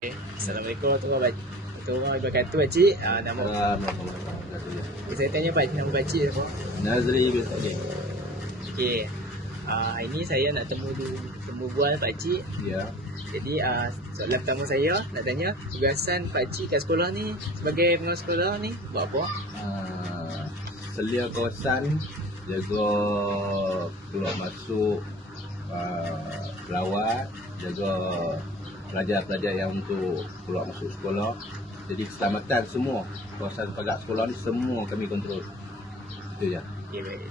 Assalamualaikum warahmatullahi wabarakatuh Pakcik. Nama saya tanya Pak, nama Pakcik apa? Nazri bin Salim. Okey. Ini saya nak temu bual Pakcik. Ya. Jadi soalan pertama saya nak tanya, tugasan Pakcik kat sekolah ni sebagai pengawas sekolah ni buat apa? Selia kawasan, jaga keluar masuk pelawat, jaga pelajar-pelajar yang untuk keluar masuk sekolah. Jadi keselamatan semua kawasan pagar sekolah ni semua kami kontrol. Itu je. Okey, baik.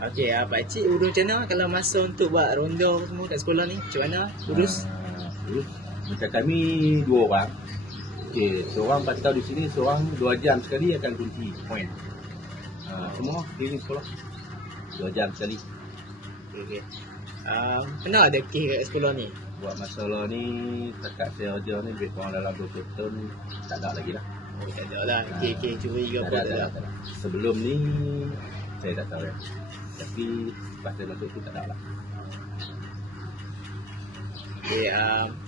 Okey, Pakcik urus macam mana kalau masa untuk buat ronda semua kat sekolah ni? Macam mana urus? Urus macam kami 2 orang. Okey, seorang pantau di sini, seorang 2 jam sekali akan kunci point. Semua keliling sekolah 2 jam sekali. Okey. Pernah ada kes kat sekolah ni? Buat masalah ni setakat saya ajar ni lebih kurang dalam 20 tahun tak ada lagi lah. Oh, tak ada lah. Kes curi ke apa tak ada. Sebelum ni saya tak tahu ya. Tapi lepas saya masuk tu tak ada lah. Okay,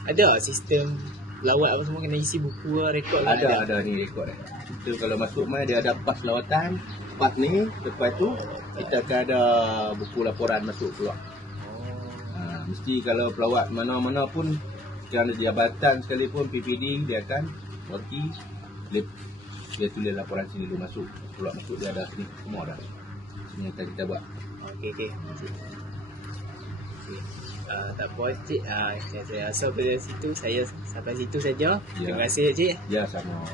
ada sistem lawat apa semua kena isi buku lah, rekod lah. Ada ni rekod eh. Itu kalau masuk mai dia ada pas lawatan, pas ni lepas tu kita akan ada buku laporan masuk keluar. Mesti kalau pelawat mana-mana pun kerana jabatan sekalipun PPD dia akan roti dia tulis laporan sini dulu masuk keluar masuk dia ada sini semua dah. Sini yang kita buat. Okey. Tak apa Cik, saya rasa pada situ saya sampai situ saja. Ya. Terima kasih Cik. Ya sama.